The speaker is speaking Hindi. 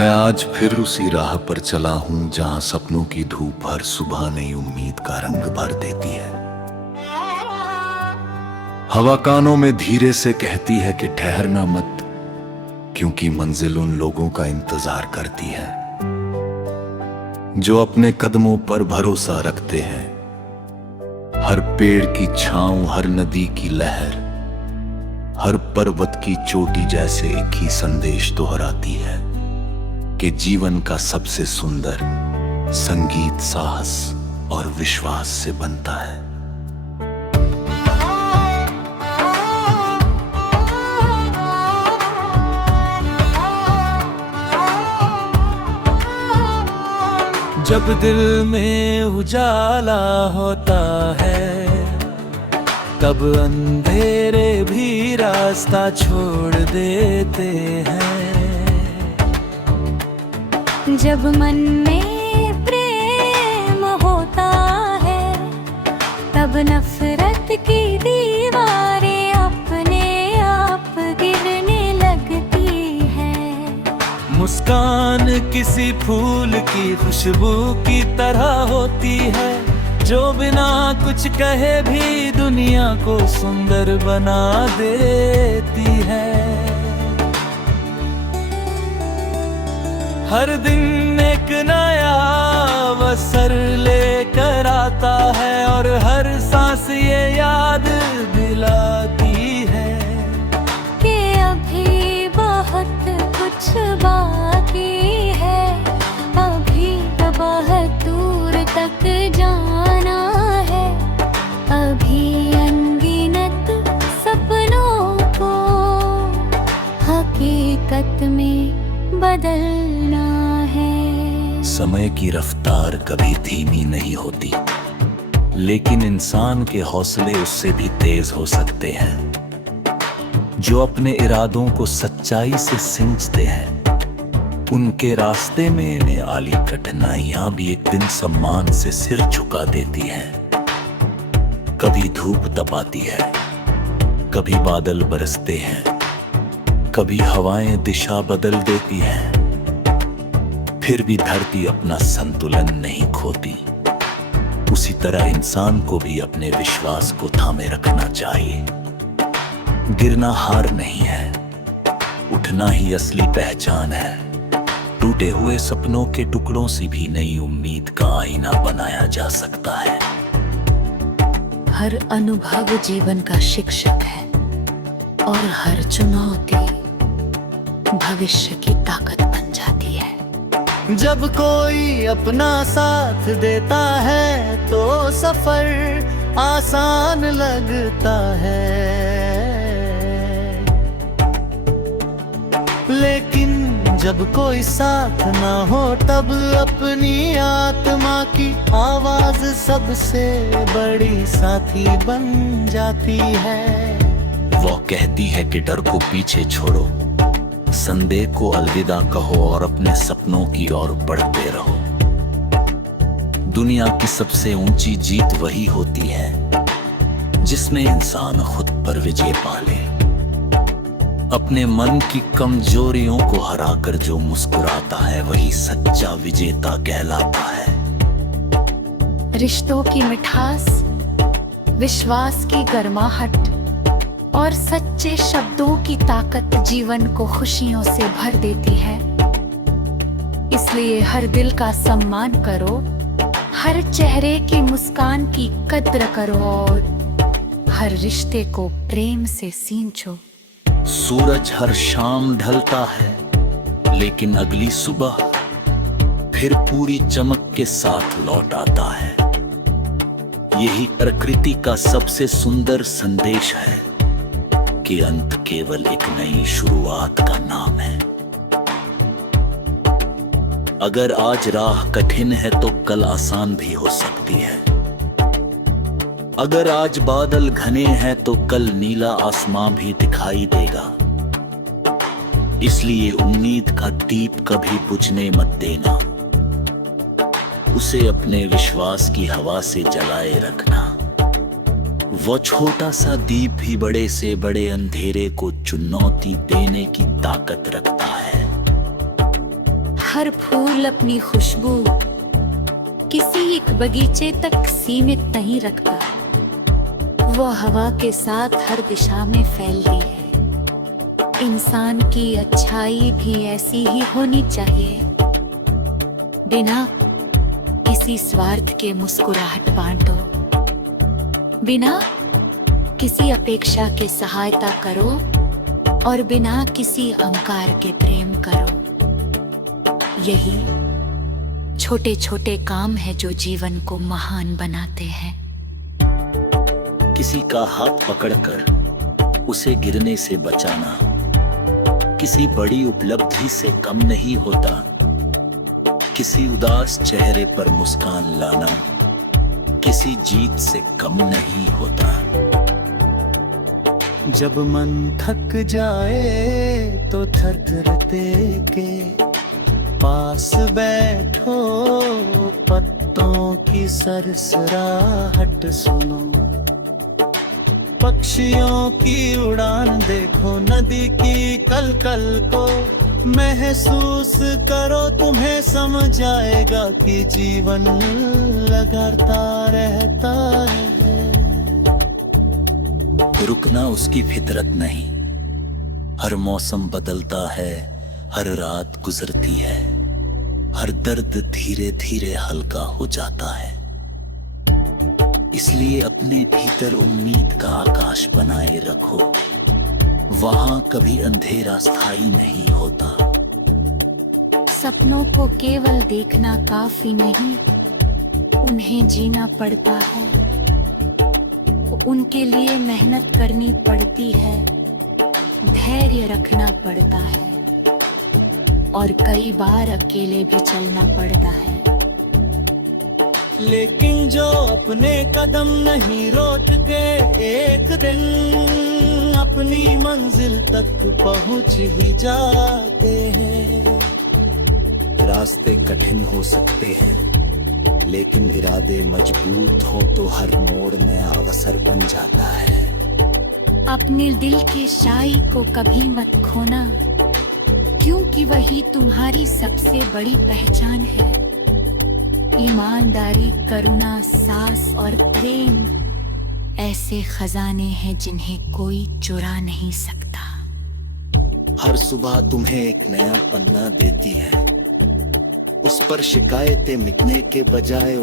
मैं आज फिर उसी राह पर चला हूं जहां सपनों की धूप हर सुबह नई उम्मीद का रंग भर देती है। हवा कानों में धीरे से कहती है कि ठहरना मत, क्योंकि मंजिल उन लोगों का इंतजार करती है जो अपने कदमों पर भरोसा रखते हैं। हर पेड़ की छांव, हर नदी की लहर, हर पर्वत की चोटी जैसे एक ही संदेश दोहराती है कि जीवन का सबसे सुंदर संगीत साहस और विश्वास से बनता है। जब दिल में उजाला होता है, तब अंधेरे भी रास्ता छोड़ देते हैं। जब मन में प्रेम होता है, तब नफरत की दीवारें अपने आप गिरने लगती है। मुस्कान किसी फूल की खुशबू की तरह होती है, जो बिना कुछ कहे भी दुनिया को सुंदर बना देती है। हर दिन एक नया अवसर लेकर आता है और हर सांस ये याद दिलाती है कि अभी बहुत कुछ बाकी है, अभी बहुत दूर तक जाना है, अभी अनगिनत सपनों को हकीकत में बदलना है। समय की रफ्तार कभी धीमी नहीं होती, लेकिन इंसान के हौसले उससे भी तेज हो सकते हैं। जो अपने इरादों को सच्चाई से सिंचते हैं, उनके रास्ते में आने वाली कठिनाइयां भी एक दिन सम्मान से सिर झुका देती हैं। कभी धूप तपाती है, कभी बादल बरसते हैं, कभी हवाएं दिशा बदल देती हैं, फिर भी धरती अपना संतुलन नहीं खोती। उसी तरह इंसान को भी अपने विश्वास को थामे रखना चाहिए। गिरना हार नहीं है, उठना ही असली पहचान है। टूटे हुए सपनों के टुकड़ों से भी नई उम्मीद का आईना बनाया जा सकता है। हर अनुभव जीवन का शिक्षक है और हर चुनौती भविष्य की ताकत बन जाती है। जब कोई अपना साथ देता है तो सफर आसान लगता है, लेकिन जब कोई साथ ना हो तब अपनी आत्मा की आवाज सबसे बड़ी साथी बन जाती है। वो कहती है कि डर को पीछे छोड़ो, संदेह को अलविदा कहो और अपने सपनों की ओर बढ़ते रहो। दुनिया की सबसे ऊंची जीत वही होती है जिसमें इंसान खुद पर विजय पाले। अपने मन की कमजोरियों को हराकर जो मुस्कुराता है वही सच्चा विजेता कहलाता है। रिश्तों की मिठास, विश्वास की गर्माहट और सच्चे शब्दों की ताकत जीवन को खुशियों से भर देती है। इसलिए हर दिल का सम्मान करो, हर चेहरे की मुस्कान की कद्र करो और हर रिश्ते को प्रेम से सींचो। सूरज हर शाम ढलता है, लेकिन अगली सुबह फिर पूरी चमक के साथ लौट आता है। यही प्रकृति का सबसे सुंदर संदेश है कि अंत केवल एक नई शुरुआत का नाम है। अगर आज राह कठिन है तो कल आसान भी हो सकती है। अगर आज बादल घने हैं तो कल नीला आसमां भी दिखाई देगा। इसलिए उम्मीद का दीप कभी बुझने मत देना, उसे अपने विश्वास की हवा से जलाए रखना। वो छोटा सा दीप भी बड़े से बड़े अंधेरे को चुनौती देने की ताकत रखता है। हर फूल अपनी खुशबू किसी एक बगीचे तक सीमित नहीं रखता, वो हवा के साथ हर दिशा में फैलती है। इंसान की अच्छाई भी ऐसी ही होनी चाहिए, बिना किसी स्वार्थ के मुस्कुराहट बांटो, बिना किसी अपेक्षा के सहायता करो और बिना किसी अहंकार के प्रेम करो। यही छोटे छोटे काम है जो जीवन को महान बनाते हैं। किसी का हाथ पकड़कर उसे गिरने से बचाना किसी बड़ी उपलब्धि से कम नहीं होता। किसी उदास चेहरे पर मुस्कान लाना किसी जीत से कम नहीं होता। जब मन थक जाए तो थरथरते के पास बैठो, पत्तों की सरसराहट सुनो, पक्षियों की उड़ान देखो, नदी की कलकल को महसूस करो। तुम्हें समझ आएगा कि जीवन लगातार रहता है। रुकना उसकी फितरत नहीं, हर मौसम बदलता है, हर रात गुजरती है, हर दर्द धीरे धीरे हल्का हो जाता है। इसलिए अपने भीतर उम्मीद का आकाश बनाए रखो, वहां कभी अंधेरा स्थायी नहीं होता। सपनों को केवल देखना काफी नहीं, उन्हें जीना पड़ता है। उनके लिए मेहनत करनी पड़ती है, धैर्य रखना पड़ता है और कई बार अकेले भी चलना पड़ता है। लेकिन जो अपने कदम नहीं रोक के एक दिन अपनी मंजिल तक पहुंच ही जाते हैं। रास्ते कठिन हो सकते हैं, लेकिन इरादे मजबूत हो तो हर मोड़ नया अवसर बन जाता है। अपने दिल के शाई को कभी मत खोना, क्योंकि वही तुम्हारी सबसे बड़ी पहचान है। ईमानदारी, करुणा, सास और प्रेम ऐसे खजाने हैं जिन्हें कोई चुरा नहीं सकता। हर सुबह तुम्हें एक नया पन्ना देती है, उस पर शिकायतें मिटने के बजाय